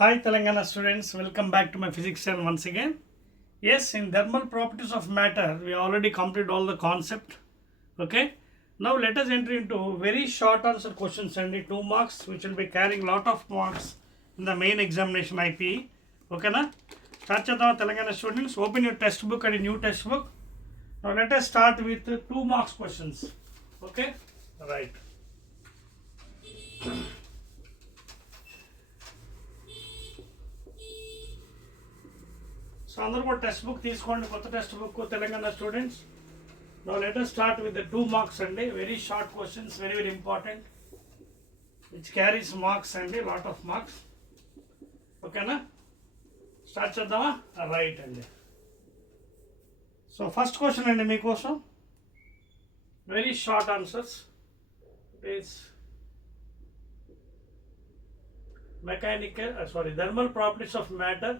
Hi Telangana students, welcome back to my physics channel once again. Yes, in thermal properties of matter, we already completed all the concept. Okay. Now let us enter into very short answer questions and 2 marks, which will be carrying lot of marks in the main examination IPE. Okay na? Start chadam Telangana students. Open your textbook and a new textbook. Now let us start with 2 marks questions. Okay. Right. So అందరూ కూడా text book తీసుకోండి, కొత్త text book Telangana students. Now let us start with the 2 marks అండి. Very short questions, very important, which carries marks అండి, lot of marks. ఓకేనా? Start చేద్దామా? Right అండి. So first question అండి మీకోసం, very short answers. It is thermal properties of matter.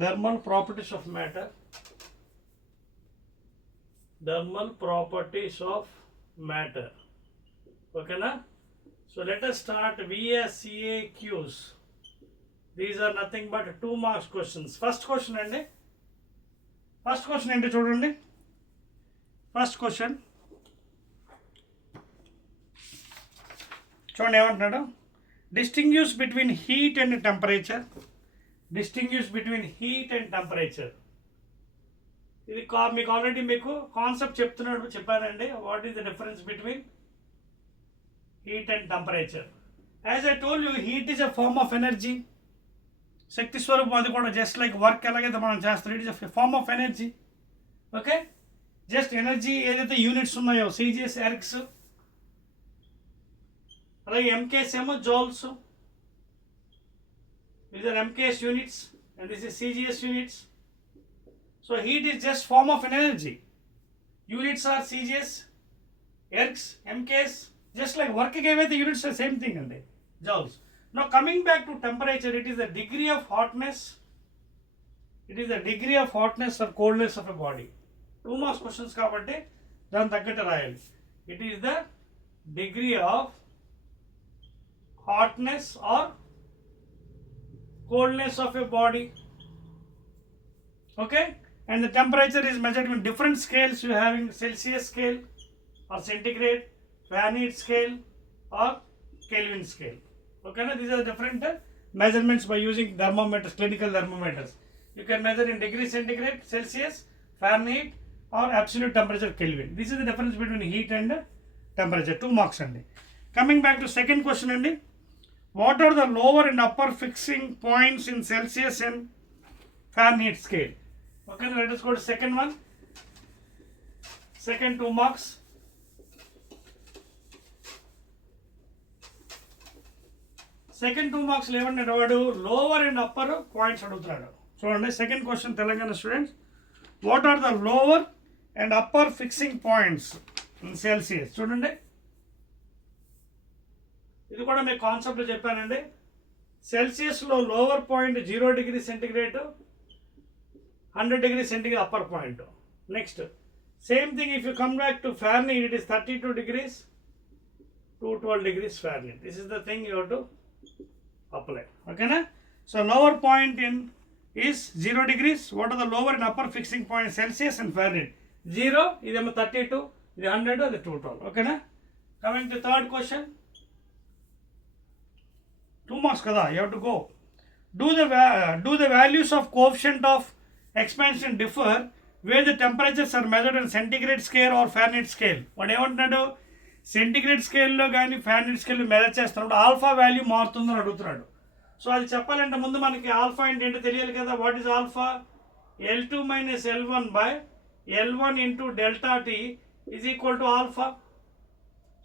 Thermal properties of matter. Thermal properties of matter. Okay na? So let us start VSAQs. These are nothing but 2 marks questions. First question andi. First question enti chudandi. First question. చూడండి ఏమంటున్నాడు, distinguish between heat and temperature. Distinguish between heat and temperature. ఇది మీకు already మీకు concept చెప్పానండి. What is the difference between heat and temperature? As I told you, heat is a form of energy. శక్తి స్వరూపం. అది కూడా జస్ట్ లైక్ వర్క్ ఎలాగైతే మనం చేస్తాం, it is a form of energy. Okay, just energy ఏదైతే units ఉన్నాయో, CGS, ergs, అలాగే ఎంకేస్ ఏమో joules. These are MKS units and this is CGS units. So heat is just form of an energy. Units are CGS, ergs, MKS. Just like working away, the units are same thing and joules. Now coming back to temperature, it is the degree of hotness. It is the degree of hotness or coldness of a body. 2 marks questions kabatti dan taggate rayali. It is the degree of hotness or coldness of a body. Okay, and the temperature is measured in different scales. You having Celsius scale or centigrade, Fahrenheit scale or Kelvin scale. Okay, now these are different measurements by using thermometers, clinical thermometers. You can measure in degree centigrade, Celsius, Fahrenheit or absolute temperature Kelvin. This is the difference between heat and temperature. 2 marks andi. Coming back to second question andi. What are the lower and upper fixing points in Celsius and Fahrenheit scale? Okay, let us go to second one. Second 2 marks. Second 2 marks level lower and upper points adugutunnadu. So second question Telangana students. What are the lower and upper fixing points in Celsius? చూడండి, ఇది కూడా మీకు కాన్సెప్ట్లో చెప్పానండి. సెల్సియస్లో lower point 0 degree centigrade, 100 degree centigrade upper point. Next same thing if you come back to Fahrenheit, it is 32 degrees to 12 degrees Fahrenheit. This is the thing you have to apply. Okay na? So lower point in is 0 degrees. What are the lower and upper fixing points Celsius and Fahrenheit? 0, ఇదేమో 32, ఇది 100, అది 212. Okay na? Coming to third question. 2 marks kada, you have to go. Do the values of coefficient of expansion differ where the temperatures are measured in centigrade scale or Fahrenheit scale? వాడు ఏమంటున్నాడు, centigrade స్కేల్లో కానీ Fahrenheit స్కేల్లో measure చేస్తున్నప్పుడు alpha value మారుతుందని అడుగుతున్నాడు. So అది చెప్పాలంటే ముందు మనకి ఆల్ఫా అంటే ఏంటో తెలియాలి కదా. What is alpha? L2 minus L1 by L1 into delta T is equal to alpha.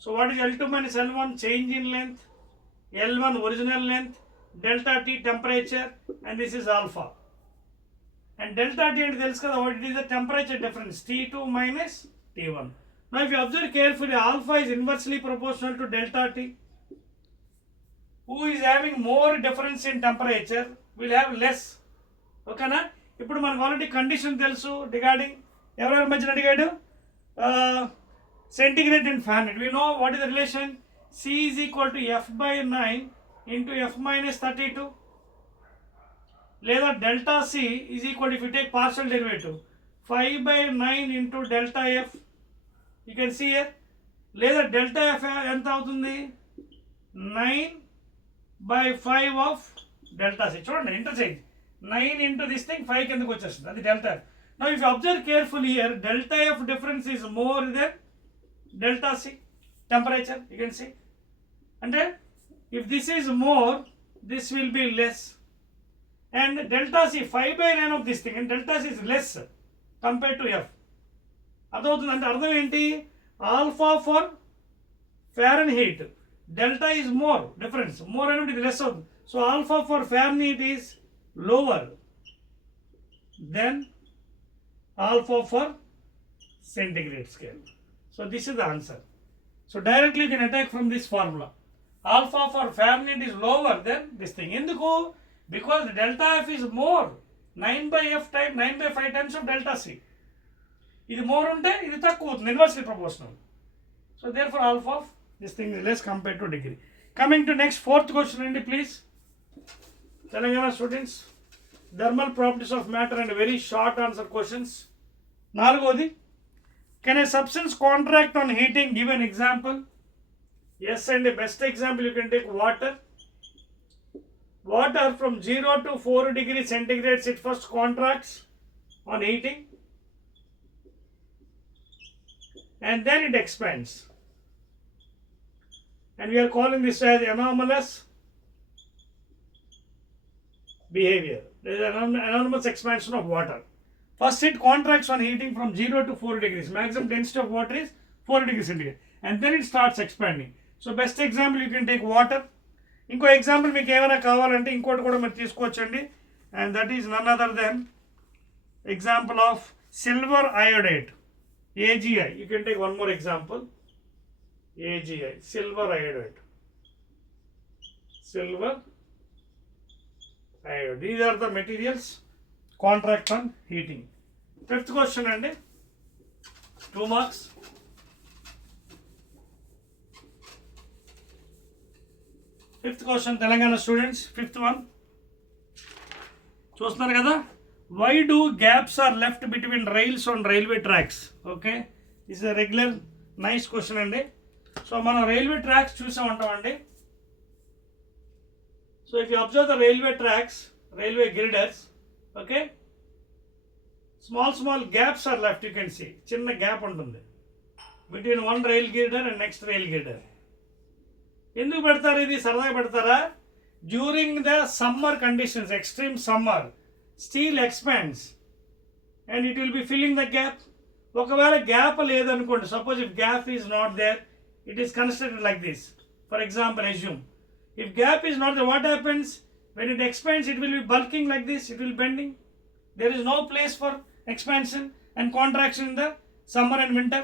So what is L2 minus L1? Change in length. L1 original length, delta T temperature, and this is alpha. And delta T and తెలుసు కదా, what it is the temperature difference, T2 minus T1. Now if you observe carefully, alpha is inversely proportional to delta T. Who is having more difference in temperature will have less. Okay na? ఇప్పుడు మనకు already condition తెలుసు regarding ఎవరెవరి మధ్యన అడిగాడు, centigrade and Fahrenheit. We know what is the relation. C is equal to F by 9 into F minus 32, లేదా delta C is equal, if you take partial derivative, 5 by 9 into delta F, you can see here, లేదా delta F ఎంత అవుతుంది, 9 by 5 of delta C. చూడండి interchange, 9 into this thing 5 కిందకు వచ్చేస్తుంది, అది delta F. Now if you observe carefully here, delta F difference is more than delta C temperature, you can see. And if this is more, this will be less. And delta C, 5 by 9 of this thing, and delta C is less compared to F. అదవుతుంది అంటే అర్థం ఏంటి, alpha for Fahrenheit, delta is more difference, more and it is less అవుతుంది. So alpha for Fahrenheit is lower than alpha for centigrade scale. So this is the answer. So directly you can attack from this formula. Alpha for Fahrenheit is lower than this thing. ఎందుకు, because the delta F is more, 9 by F time, 9 by 5 times of delta C. ఇది more ఉంటే ఇది తక్కువ అవుతుంది, inversely proportional. So therefore alpha of this thing is less compared to degree. Coming to next fourth question అండి please. Telangana students, thermal properties of matter and very short answer questions. నాలుగోది, can a substance contract on heating? Give an example. Yes, and the best example you can take water. Water from 0 to 4 degrees centigrade, it first contracts on heating and then it expands. And we are calling this as anomalous behavior. There is an anomalous expansion of water. First it contracts on heating from 0 to 4 degrees. Maximum density of water is 4 degrees centigrade. And then it starts expanding. So best example you can take water. ఇంకో example మీకు ఏమైనా కావాలంటే ఇంకోటి కూడా మీరు తీసుకోవచ్చండి. And that is none other than example of silver iodide, AgI. You can take one more example. AgI, silver iodide. Silver iodide. These are the materials contract on heating. Fifth question అండి, 2 marks. Fifth question, Telangana students, fifth one. చూస్తున్నారు కదా, why do gaps are left between rails on railway tracks? Okay, this is a regular nice question అండి. So మనం railway tracks చూసా ఉంటామండి. So if you observe the railway tracks, railway girders, okay, small gaps are left, you can see, చిన్న gap ఉంటుంది between one rail girder and next rail girder. ఎందుకు పెడతారు ఇది, సరదాగా పెడతారా? During the summer conditions, extreme summer, steel expands and it will be filling the gap. ఒకవేళ gap లేదనుకోండి, suppose if gap is not there, it is constructed like this. For example, assume if gap is not there, what happens? When it expands, it will be bulking like this, it will be bending. There is no place for expansion and contraction in the summer and winter.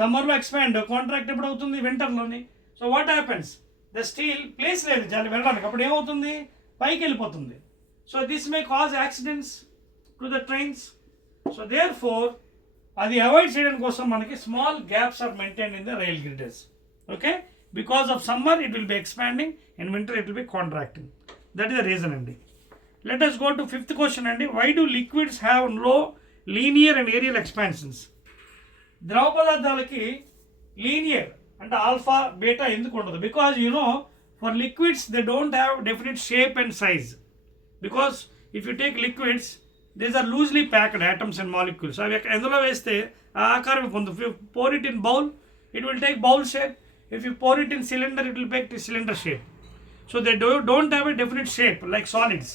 Summer lo expand, contract eppudu avutundi, winter loni. So what happens? The steel place లేదు జాలి వెళ్ళడానికి, అప్పుడు ఏమవుతుంది, పైకి వెళ్ళిపోతుంది. So this may cause accidents to the trains. So therefore అది avoid చేయడం కోసం మనకి small gaps are maintain in the rail girders. Okay, because of summer it will be expanding, in winter it will be contracting. That is the reason అండి. Let us go to fifth question అండి. Why do liquids have low linear and areal expansions? ద్రవ పదార్థాలకి linear అంటే alpha beta ఎందుకు ఉండదు? Because you know for liquids they don't have definite shape and size. Because if you take liquids, these are loosely packed atoms and molecules. అవి ఎందులో వేస్తే ఆ ఆకారం పొందు. If you pour it in bowl, it will take bowl shape. If you pour it in cylinder, it will take cylinder shape. So they don't have a definite shape like solids.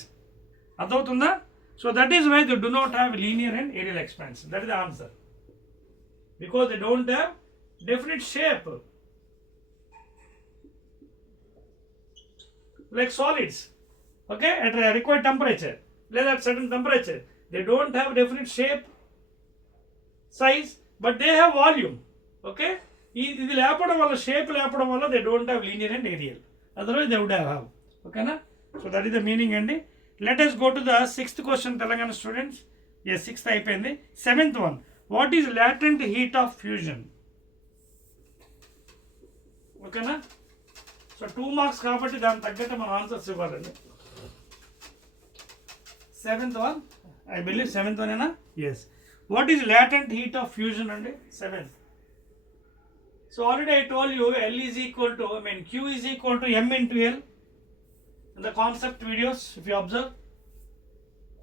అర్థమవుతుందా? So that is why they do not have linear and aerial expansion. That is the answer. Because they don't have definite shape like solids. Okay, at a required temperature, లేదా at certain temperature, they don't have definite shape, size, but they have volume. Okay, ఇది లేపడం వల్ల, shape లేపడం వల్ల they don't have linear and aerial. Otherwise they would have. Okay na? So that is the meaning అండి. Let us go to the sixth question, Telangana students. Yes, sixth అయిపోయింది. Seventh one, what is latent heat of fusion? Okay na? So 2 marks కాబట్టి దాని తగ్గట్టు మన answers ఇవ్వాలండి. 7th one, I believe 7th one ena? Yes. What is latent heat of fusion andi? 7th. So already I told you L is equal to, Q is equal to M into L in the concept videos, if you observe.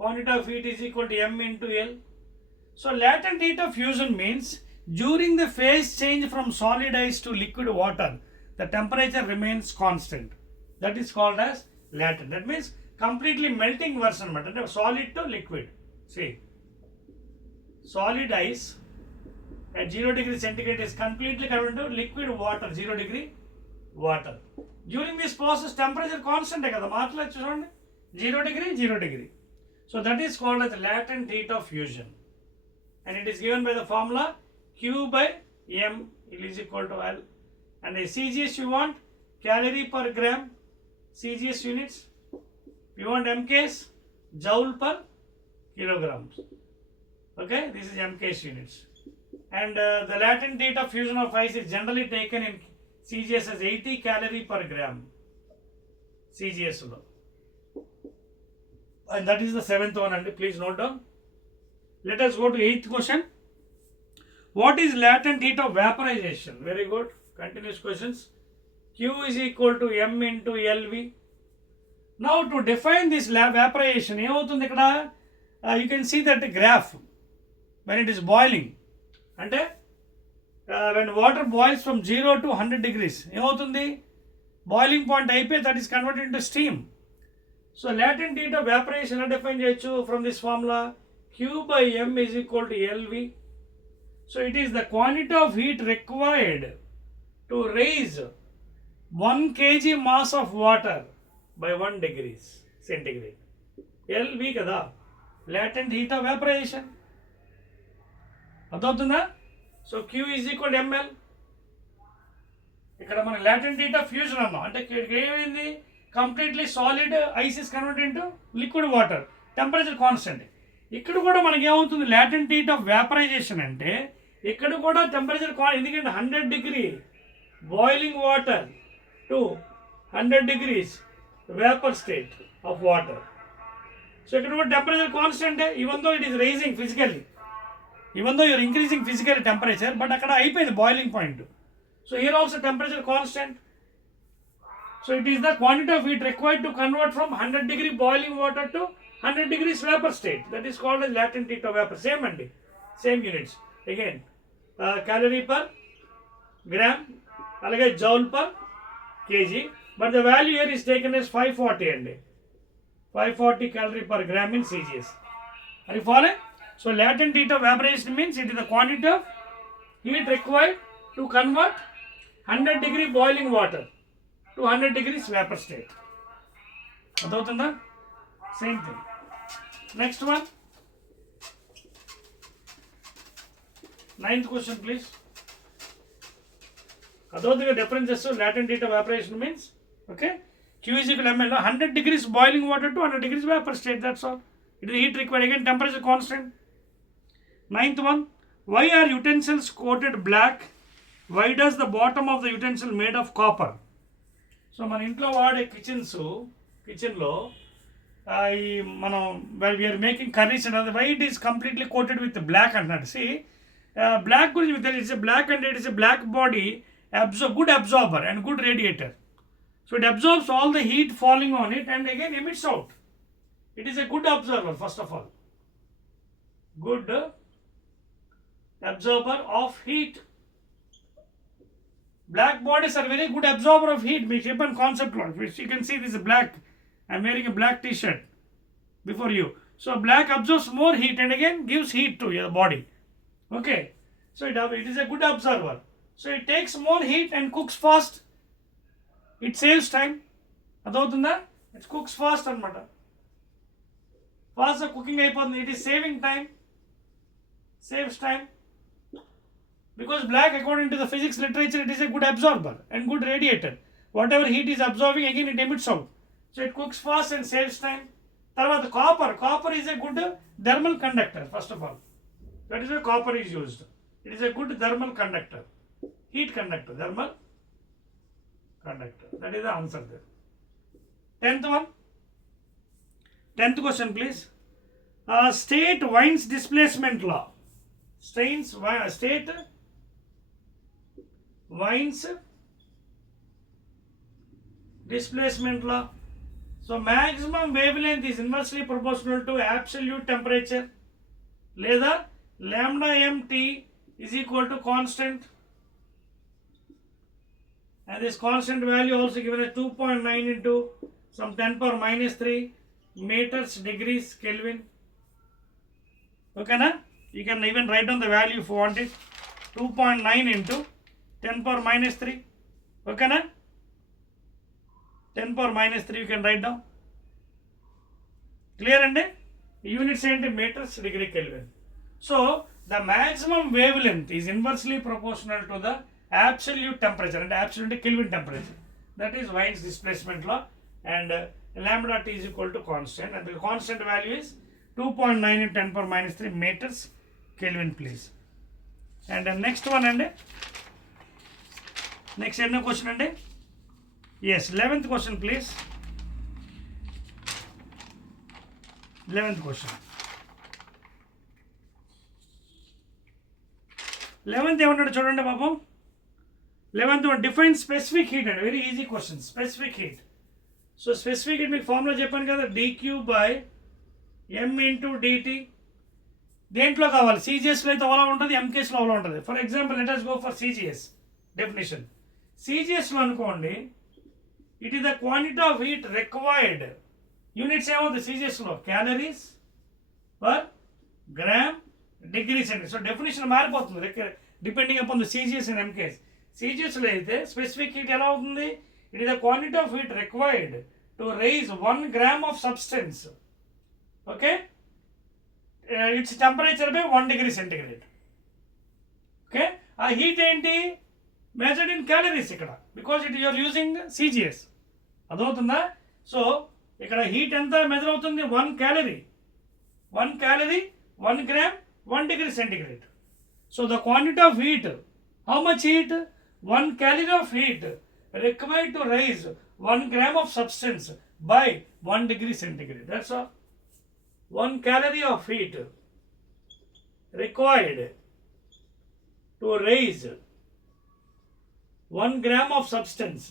Quantity of heat is equal to M into L. So latent heat of fusion means during the phase change from solid ice to liquid water, the temperature remains constant. That is called as latent. That means completely melting version, solid to liquid. See, solid ice at 0 degree centigrade is completely converted to liquid water, 0 degree water. During this process, temperature constant, 0 degree, 0 degree. So that is called as latent heat of fusion. And it is given by the formula Q by M is equal to L. And the CGS you want, calorie per gram, CGS units. You want MKs, joule per kilograms. Okay, this is MKs units. And the latent heat of fusion of ice is generally taken in CGS as 80 calorie per gram. CGS. And that is the 7th one, and please note down. Let us go to 8th question. What is latent heat of vaporization? Very good. Continuous questions. Q is equal to M into LV. Now to define this vaporization, you can see that graph when it is boiling. And when water boils from 0 to 100 degrees, boiling point that is converted into steam. So latent heat of vaporization defined from this formula Q by M is equal to LV. So it is the quantity of heat required to raise 1 kg mass of water by 1 degrees centigrade. LV kada, latent heat of vaporization. So Q is equal to ML. ఇక్కడ మన latent heat of fusion అన్నాం. అంటే ఏమైంది, completely solid ice is converted into liquid water, temperature constant. ఇక్కడ కూడా మనకి ఏమవుతుంది, latent heat of vaporization అంటే ఇక్కడ కూడా టెంపరేచర్ ఎందుకంటే 100 degree boiling water to 100 degrees vapor state of water. So ఇక్కడ కూడా temperature constant, even though it is rising physically, even though your increasing physical temperature, but అక్కడ అయిపోయింది boiling point. So here also temperature constant. So it is the quantity of heat required to convert from 100 degree boiling water to 100 degrees vapor state. That is called as latent heat of vapor. Same andi, same units. Again, calorie per gram, alage joule per kg. But the value here is taken as 540 andi. 540 calorie per gram in CGS. Are you following? So latent heat of vaporization means it is the quantity of heat required to convert 100 degree boiling water to 100 degrees vapor state. అర్థమవుతుందా? Same thing. Next one. 9th question please. అర్థమవుతుందా differences? Latent heat of vaporization means, okay, Q is equal to ML, 100 degrees boiling water to 100 degrees vapor state, that's all. It is heat required, again temperature constant. 9th one. Why are utensils coated black? Why does the bottom of the utensil made of copper? So మన ఇంట్లో వాడే కిచెన్లో మనం we are making curries and why it is completely coated with black అన్నాడు. See, black గురించి తెలుసు, it's a black and it is a black body, good absorber and good radiator. So it absorbs all the heat falling on it and again emits out. It is a good absorber, first of all. Good absorber of heat. Black bodies are very good absorber of heat. We keep on concept one, which you can see this is black. I am wearing a black t-shirt before you. So black absorbs more heat and again gives heat to your body. Okay. So it is a good absorber. So it takes more heat and cooks fast. It saves time. అదవుతుందా? It cooks fast అన్నమాట. Fast cooking అయిపోతుంది. It is saving time. Saves time. Because black, according to the physics literature, it is a good absorber and good radiator. Whatever heat is absorbing, again it emits out. So it cooks fast and saves time. Tarvata copper is a good thermal conductor, first of all. That is why copper is used. It is a good thermal conductor, heat conductor, thermal conductor. That is the answer there. 10th one. 10th question, please. State Wien's displacement law. State Wien's displacement law. So maximum wavelength is inversely proportional to absolute temperature. లేదా lambda mt is equal to constant. And this constant value also given as 2.9 into some 10 power minus 3 meters degrees Kelvin. Okay, na? You can even write down the value if you want it. 2.9 into 10 power minus 3. Okay, na? 10 power minus 3 you can write down. Clear and unit centimeters degree Kelvin. So the maximum wavelength is inversely proportional to the absolute temperature and absolute Kelvin temperature. That is Wien's displacement law, and lambda t is equal to constant, and the constant value is 2.9 in 10 power minus 3 meters Kelvin, please. And next one, and next question, and yes, 11th question, please. 11th question. 11th ఏమన్నాడు చూడండి పాపం. 11th one, define specific heat, and very easy question. Specific heat. So specific heat మీకు formula చెప్పాను కదా, dq by m into dt. దేంట్లో కావాలి, CGS లో అయితే అలా ఉంటుంది, MKS లో అలా ఉంటుంది. For example let us go for CGS definition. CGS లో అనుకోండి, it is the quantity of heat required. Units ఏమవుతుంది CGS లో, calories per gram degree centigrade. So definition మారిపోతుంది depending upon the CGS and MKS. CGS లో అయితే specific heat ఎలా అవుతుంది, it is the quantity of heat required to raise 1 gram of substance. Okay, its temperature by 1 degree centigrade. Okay, ఆ heat ఏంటి, measured in calories ఇక్కడ, because it you are using CGS. అదవుతుందా? So ఇక్కడ heat ఎంత measure అవుతుంది, 1 calorie, 1 gram, 1 degree centigrade. So the quantity of heat, how much heat, 1 calorie of heat required to raise 1 gram of substance by 1 degree centigrade. That's all. 1 calorie of heat required to raise 1 gram of substance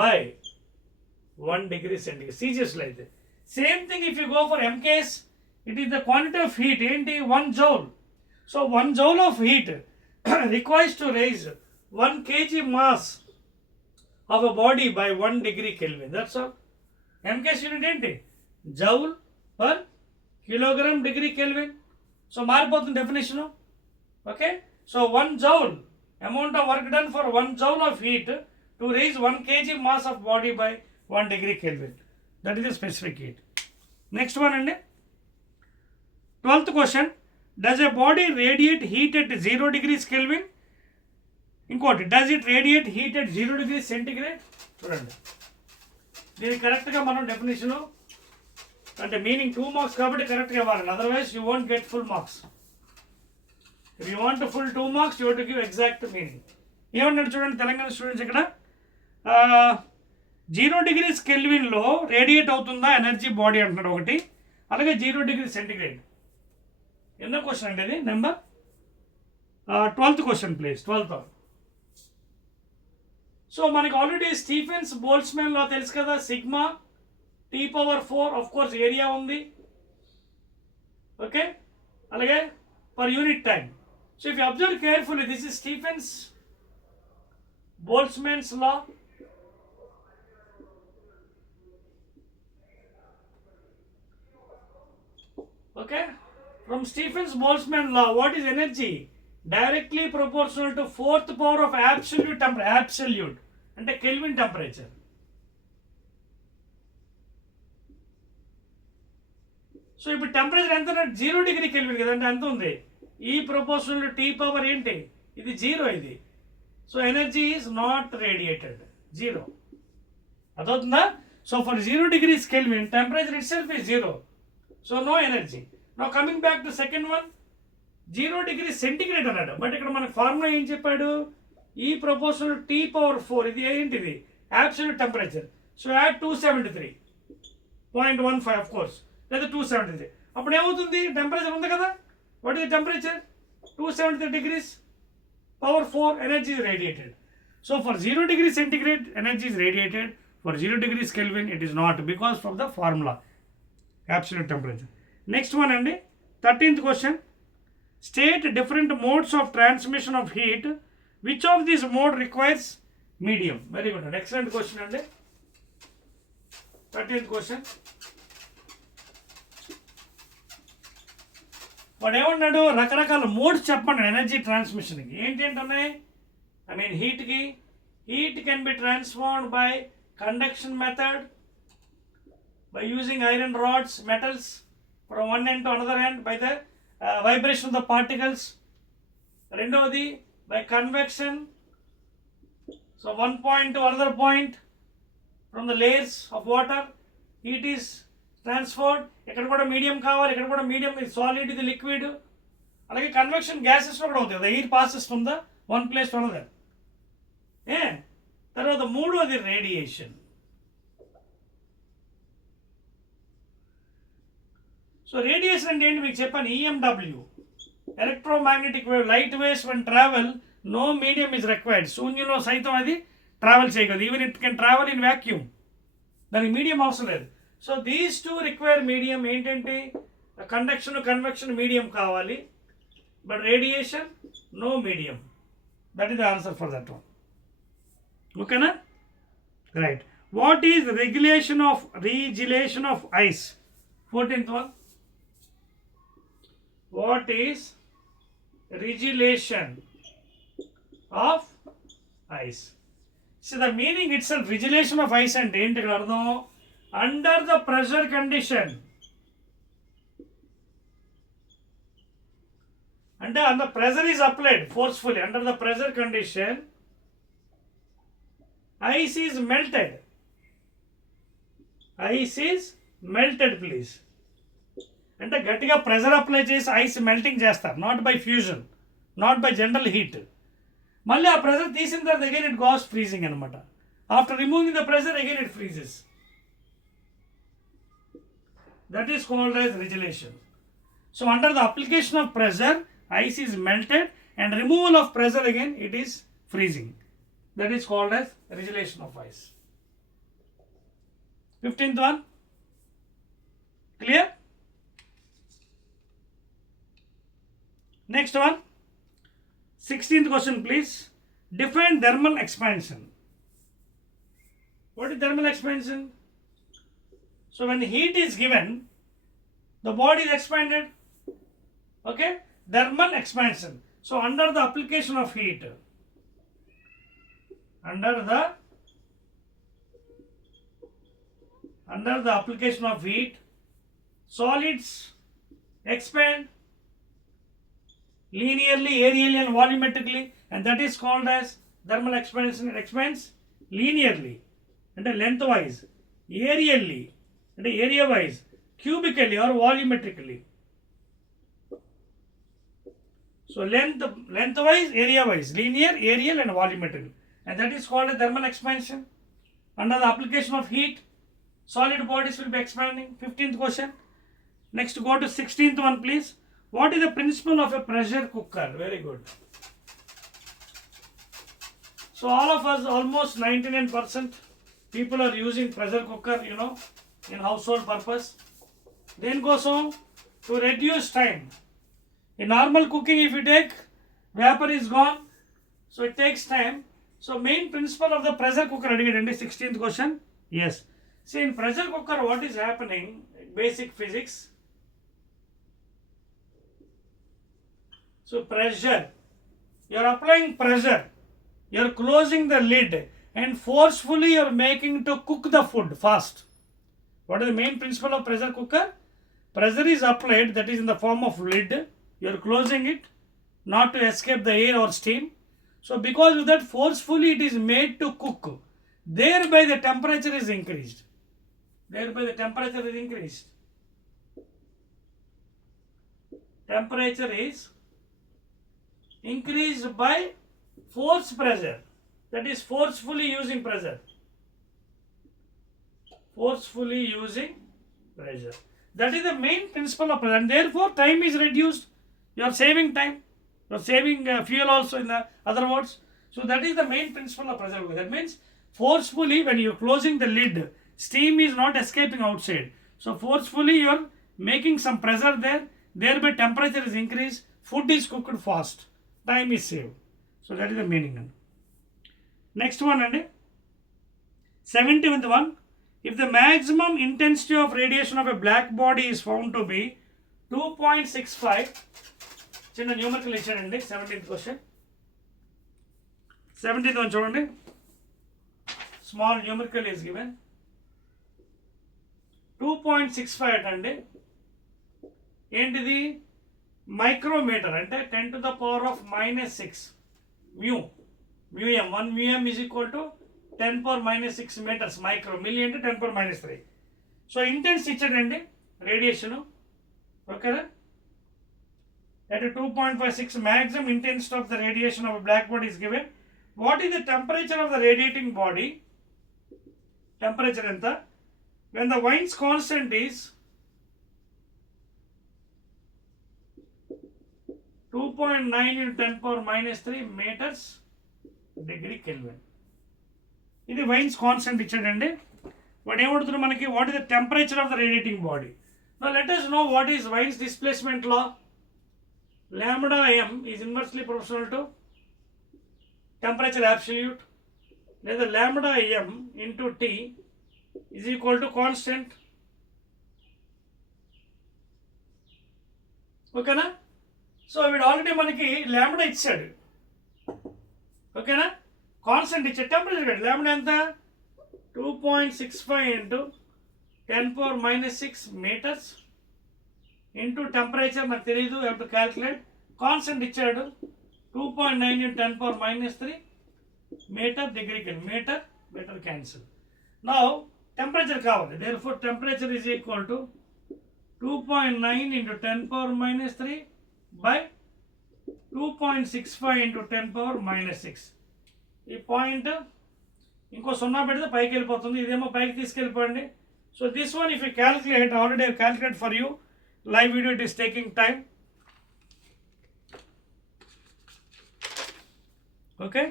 by 1 degree centigrade. CGS like that. Same thing if you go for MKS, it is the quantity of heat, 1 joule. So 1 joule of heat requires to raise 1 kg mass of a body by 1 degree Kelvin. That's all. MKS unit joule per kilogram degree Kelvin. So మారిపోతుంది definition. Okay, so 1 joule amount of work done for 1 joule of heat to raise 1 kg mass of body by 1 degree Kelvin. That is the specific heat. Next one, and 12th question. Does a body radiate heat at 0 degrees Kelvin? ఇంకోటి, does it radiate heat at 0 degrees centigrade? చూడండి, దీనికి కరెక్ట్గా మనం definition అంటే meaning 2 marks కాబట్టి కరెక్ట్గా ఇవ్వాలి, otherwise you won't get full marks. If you want full 2 marks, you to give exact meaning. ఏమన్నాడు చూడండి తెలంగాణ స్టూడెంట్స్, ఇక్కడ 0 degrees కెల్విన్లో రేడియేట్ అవుతుందా ఎనర్జీ బాడీ అంటున్నాడు ఒకటి, అలాగే 0 degrees centigrade. ఎన్నో క్వశ్చన్ అండి ఇది, number 12th question please, 12th. So మనకి ఆల్రెడీ స్టీఫెన్స్ బోల్ట్జ్మాన్ లా తెలుసు కదా, sigma T⁴, of course area ఉంది, ఓకే, అలాగే per unit time. So if you observe carefully, this is Stefan's Boltzmann's law. Okay, from Stephen's Boltzmann law, what is energy? Directly proportional to 4th power of absolute temperature. Absolute అంటే Kelvin temperature. So ఇప్పుడు temperature ఎంత, 0 degree Kelvin కదా, అంటే ఎంత ఉంది, ఈ proportional to T power ఏంటి, ఇది 0 ఇది. So energy is not radiated, 0. అదవుతుందా? So for 0 degrees Kelvin, temperature itself is 0. So no energy. Now coming back to second one, 0 degree centigrade అన్నాడు, బట్ ఇక్కడ మన ఫార్ములా ఏం చెప్పాడు, E proportional to T power 4. ఇది ఏంటిది absolute temperature. So add 273.15 of course. లేదా 273. అప్పుడు ఏమవుతుంది టెంపరేచర్ ఉంది కదా. What is temperature 273 degrees power 4 energy is radiated. So for 0 degrees centigrade energy is radiated. For 0 degrees Kelvin it is not because from the formula absolute temperature. Next one and 13th question. State different modes of transmission of heat. Which of these mode requires medium? Very good. Excellent question and 13th question. వాడు ఏమన్నాడు రకరకాల modes చెప్పండి energy ట్రాన్స్మిషన్కి ఏంటంటున్నాయి I mean హీట్కి heat can be transformed by conduction method by using iron rods, metals from one end to another end by the vibration of the particles. Rendovadi by convection. So one point to another point from the layers of water, heat is transferred. ఇక్కడ కూడా medium కావాలి ఇక్కడ కూడా medium ఇది solid ఇది liquid అలాగే convection gases కూడా అవుతుంది కదా air passes from the one place to another తర్వాత మూడోది రేడియేషన్. సో రేడియేషన్ అంటే ఏంటి మీకు చెప్పాను EMW electromagnetic wave light waves one travel no medium is required శూన్యంలో సైతం అది ట్రావెల్ చేయగలదు even it can travel in vacuum దానికి మీడియం అవసరం లేదు. So these two require medium ఏంటంటే కండక్షన్ కన్వెక్షన్ మీడియం కావాలి but radiation no medium. That is the answer for that one. ఓకేనా right. What is regulation of ice 14th one. What is rigidation of ice? See the meaning itself rigidation of ice and enti ardham under the pressure condition and the pressure is applied forcefully under the pressure condition ice is melted please. అంటే గట్టిగా pressure apply చేసి ice melting చేస్తారు not by fusion not by general heat. మళ్ళీ ఆ pressure తీసిన తర్వాత again it goes freezing అనమాట. After removing the pressure again it freezes. That is called as regelation. So under the application of pressure ice is melted and removal of pressure again it is freezing. That is called as regelation of ice. 15th one. Clear? Next one. 16th question please. Define thermal expansion. What is thermal expansion? So when heat is given, the body is expanded. Okay? Thermal expansion. So under the application of heat, under the application of heat, solids expand linearly, aerially and volumetrically, and that is called as thermal expansion. It expands linearly and lengthwise, aerially and area wise, cubically or volumetrically. So lengthwise, area wise, linear, aerial and volumetrical, and that is called a thermal expansion. Under the application of heat, solid bodies will be expanding. 15th question. Next go to 16th one please. What is the principle of a pressure cooker? Very good. So all of us, almost 99% people are using pressure cooker, in household purpose. Then goes on to reduce time. In normal cooking if you take, vapor is gone, so it takes time. So main principle of the pressure cooker, 16th question. Yes. See in pressure cooker what is happening, basic physics. So pressure, you are applying pressure, you are closing the lid and forcefully you are making to cook the food fast. What is the main principle of pressure cooker? Pressure is applied, that is in the form of lid, you are closing it not to escape the air or steam. So because of that forcefully it is made to cook, thereby the temperature is increased. Temperature is increased by force pressure, that is forcefully using pressure. Forcefully using pressure. That is the main principle of pressure, and therefore time is reduced. You are saving time. You are saving fuel also, in the other words. So that is the main principle of pressure. That means forcefully, when you are closing the lid, steam is not escaping outside. So forcefully you are making some pressure there. Thereby temperature is increased. Food is cooked fast. Time is saved. So that is the meaning. Next one, and 70th one. If the maximum intensity of radiation of a black body is found to be 2.65, చిన్న numerical ఇచ్చాడండి 17th question. 17th one చూడండి, small numerical is given 2.65 అండి. ఏంటిది? Micrometer, అంటే 10 to the power of -6 mu m. 1 μm is equal to 10 power -6 meters. Micro milli అంటే 10 power -3. So intense ఇచ్చాడండి radiation, ఓకేనా? At 2.56 maximum intensity of the radiation of a black body is given. What is the temperature of the radiating body? Temperature enta? When the Wien's constant is 2.9 into 10 power -3 meters degree Kelvin. ఇది Wien's constant ఇచ్చాడండి. వాడు ఏమడుతున్నాడు మనకి? What is the temperature of the radiating body? Now let us know what is Wien's displacement law. Lambda m is inversely proportional to temperature absolute, లేదా lambda m into T is equal to constant. ఓకేనా? So వీడు already మనకి lambda ఇచ్చాడు, ఓకేనా? Constant ఇచ్చాడు, temperature కాదు. Lambda ఎంత? 2.65 into 10 power -6 meters into temperature నాకు తెలియదు, హ్యావ్ టు క్యాల్కులేట్. కాన్స్టెంట్ ఇచ్చాడు 2.9 into 10 power -3 meter degree kelvin. Meter cancel. Now temperature కావాలి, therefore temperature is equal to 2.9 into 10 power -3 by 2.65 into 10 power -6. ఈ point ఇంకో 0 పెడితే పైకి వెళ్ళిపోతుంది, ఇదేమో పైకి తీసుకెళ్ళిపోండి. So this one if you calculate, already I calculate for you. Live video, it is taking time. Okay,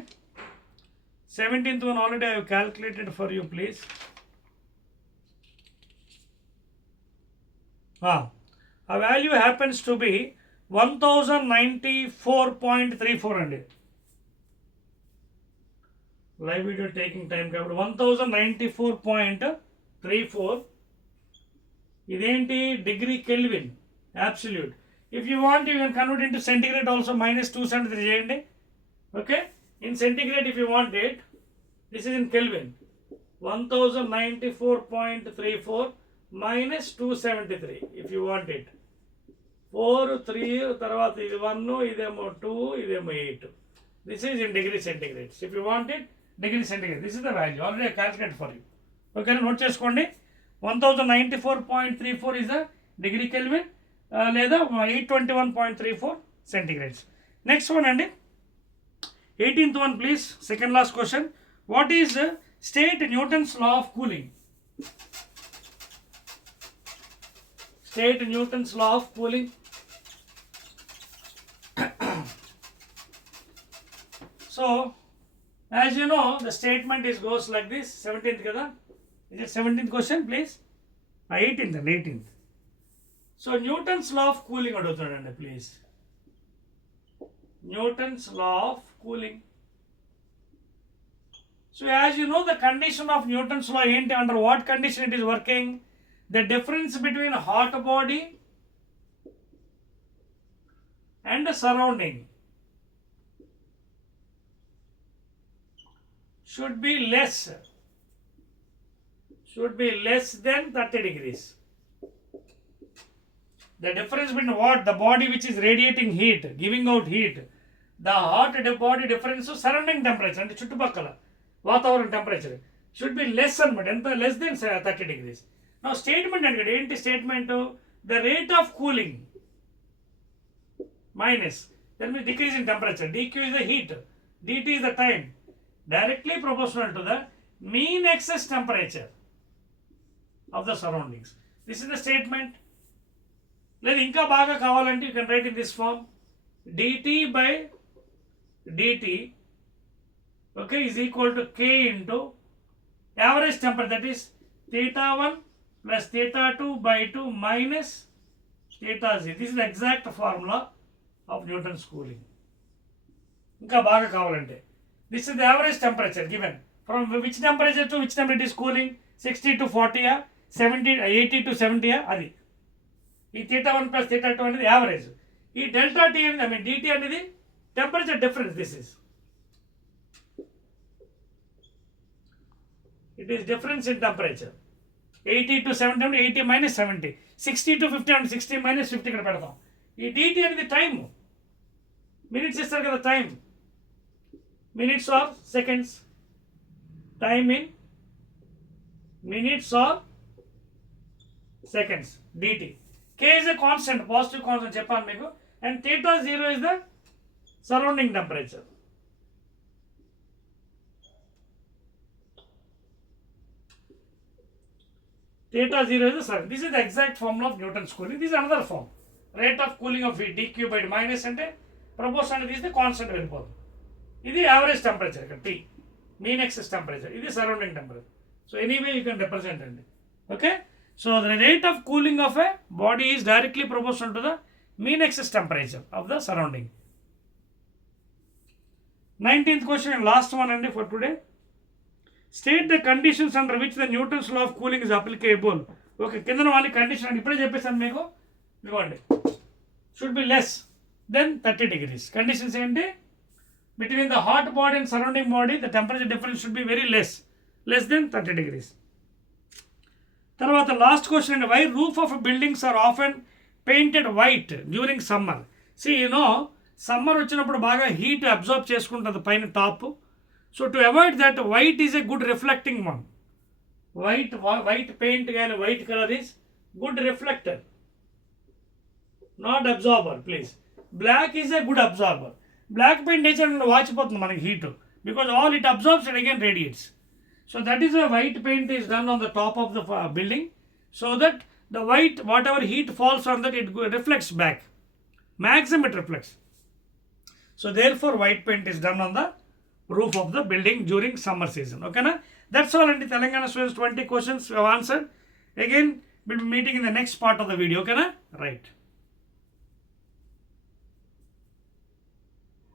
17th one already I have calculated for you, please. A value happens to be 1094.34 అండి. Live video taking time కాబట్టి 1094.34. ఇదేంటి? Degree kelvin absolute. If you want you can convert into centigrade also. -273 చేయండి, okay? In centigrade if you want it, this is in kelvin. 1094.34 -273 if you want it. 4 3 తర్వాత ఇది 1, ఇదేమో 2, ఇదేమో 8. This is in degree centigrades. If you want it degree centigrade, this is the value. Already calculate for you, ఓకేనా? Note చేసుకోండి. 1094.34 is a degree Kelvin, లేదా 821.34 centigrades. Next one అండి, 18th one please. Second last question. What is state Newton's law of cooling? State Newton's law of cooling. So as you know, the statement goes like this. 17th kada. Is it 17th question, please? 18th and 18th. So Newton's law of cooling adugutunandi, please. Newton's law of cooling. So as you know, the condition of Newton's law enti, under what condition it is working? The difference between a hot body and the surrounding should be less than 30 degrees. The difference between what? The body which is radiating heat, giving out heat, the hot body difference surrounding temperature and chuట్టుపక్కల వాతావరణ temperature should be less అనమాట. ఎంత? less than 30 degrees. Now statement అంటే ఏంటి statement? The rate of cooling minus, then we decrease in temperature. dq is the heat, dt is the time directly proportional to the mean excess temperature of the surroundings. This is the statement. Let inka baga kavalante you can write in this form. dt by dt, okay, is equal to k into average temperature, that is theta 1 plus theta 2 by 2 minus theta 0. This is the exact formula of Newton's cooling. Inka baga kavalante, this is the average temperature given. From which temperature to which temperature it is cooling? 60 to 40, 70, 80 to 70, అది ఈ theta 1 plus theta 2 అనేది average. ఈ delta T అనేది I mean DT అనేది temperature difference. This is it is difference in temperature. 80 to 70 అంటే 80 minus 70, 60 to 50 అంటే 60 minus 50 ఇక్కడ పెడతాం. ఈ డిటి అనేది టైమ్, మినిట్స్ ఇస్తారు కదా, time, minutes or seconds, time in minutes or seconds, dt. K is a constant, positive constant చెప్పాను మీకు, and theta 0 is the surrounding temperature. Theta 0 is the surrounding. This is the exact formula of Newton's cooling. This is another form. Rate of cooling of heat dq by minus అంటే proportional అనేది the constant వెళ్ళిపోతుంది. ఇది average temperature ఇక్కడ T. Mean excess temperature, this is surrounding temperature. So anyway you can represent it. Okay, so the rate of cooling of a body is directly proportional to the mean excess temperature of the surrounding. 19th question and last one and for today. State the conditions under which the Newton's law of cooling is applicable. Okay, కిందన వాళ్ళ condition అంటే ఇప్పుడే చెప్పేసాను మీకు, ఇదిగోండి, should be less than 30 degrees. Conditions ఏంటి? Between the hot body and surrounding body, the temperature difference should be very less than 30 degrees. Tarvata last question, why roof of buildings are often painted white during summer? See, you know, summer వచ్చినప్పుడు బాగా heat absorb చేసుకుంటుంది పైన top. So to avoid that, white is a good reflecting one. White paint and white color is good reflector, not absorber, please. Black is a good absorber. Black paint nature వాచిపోతుంది మనకి heat, because all it absorbs and again radiates. So that is why white paint is done on the top of the building, so that the white, whatever heat falls on that, it reflects back, maximum it reflects. So therefore white paint is done on the roof of the building during summer season. Okay na? That's all. And the Telangana students, 20 questions we have answered. Again we'll be meeting in the next part of the video. Okay na? Right.